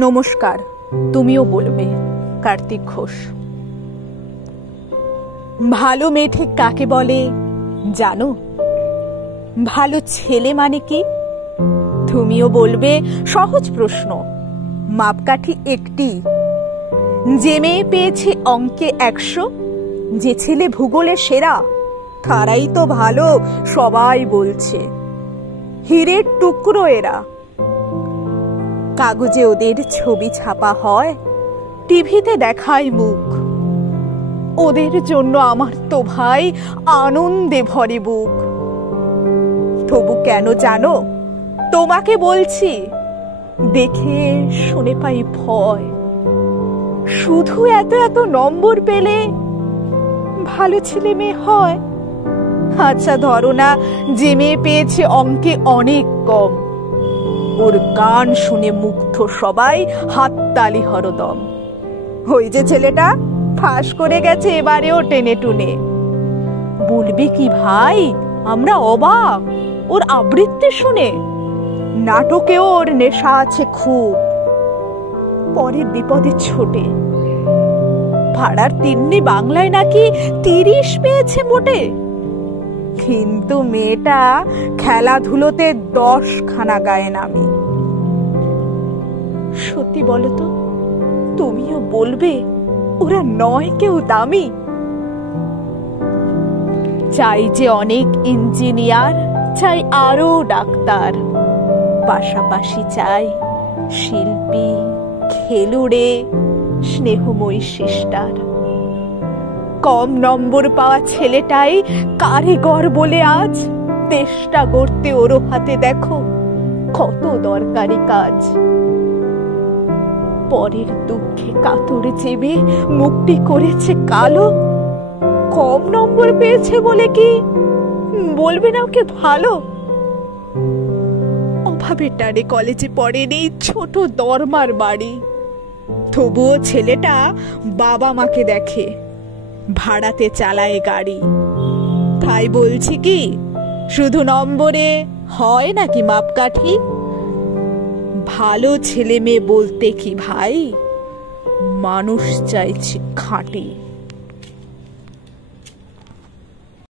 নমস্কার, তুমিও বলবে। কার্তিক ঘোষ। ভালো মেয়ে ঠিক কাকে বলে জানো? ভালো ছেলে মানে কি? তুমিও বলবে সহজ প্রশ্ন, মাপকাঠি একটি। যে মেয়ে পেয়েছে অঙ্কে 100, যে ছেলে ভূগোলে সেরা, তারাই তো ভালো, সবাই বলছে। হীরের টুকরো এরা। কাগজে ওদের ছবি ছাপা হয়, টিভিতে দেখায় মুখ। ওদের জন্য আমার তো ভাই আনন্দে ভরে বুক। তবু কেন জানো? তোমাকে বলছি, দেখে শুনে পাই ভয়। শুধু এত এত নম্বর পেলে ভালো ছেলে মেয়ে হয়? আচ্ছা ধরো না, যে মেয়ে পেয়েছে অঙ্কে অনেক কম, ওর গান শুনে মুগ্ধ সবাই, হাততালি হরদম। ওই যে ছেলেটা পাশ করে গেছে এবারেও টেনে টুনে, বলবে কি ভাই আমরা অবাক ওর আবৃত্তি শুনে। নাটকে ওর নেশা আছে খুব, পরের বিপদে ছোটে। ভাড়ার তিন্নি বাংলায় নাকি 30 পেয়েছে মোটে, কিন্তু মেয়েটা খেলাধুলোতে 10 খানা গায়ে নামি। সত্যি বলো তো, তুমিও বলবে ওরা নয় কেউ দামি? চাই যে অনেক ইঞ্জিনিয়ার, চাই আরো ডাক্তার, পাশাপাশি চাই শিল্পী, খেলুড়ে, স্নেহময়ী সিস্টার। কম নম্বর পাওয়া ছেলেটাই কারিগর বলে আজ দেশটা গড়তে ওর হাতে দেখো কত দরকারি কাজ। পরের দুঃখে কাতর চেবে মুখটি করেছে কালো, কম নম্বর পেয়েছে বলে কি বলবে না ওকে ভালো? অভাবের টানে কলেজে পড়েনি, ছোট দরমার বাড়ি, তবুও ছেলেটা বাবা মাকে দেখে, ভাড়াতে চালায় গাড়ি। তাই বলছি কি, শুধু নম্বরে হয় নাকি মাপকাঠি? ভালো ছেলে মেয়ে বলতে কি ভাই, মানুষ চাইছি খাঁটি।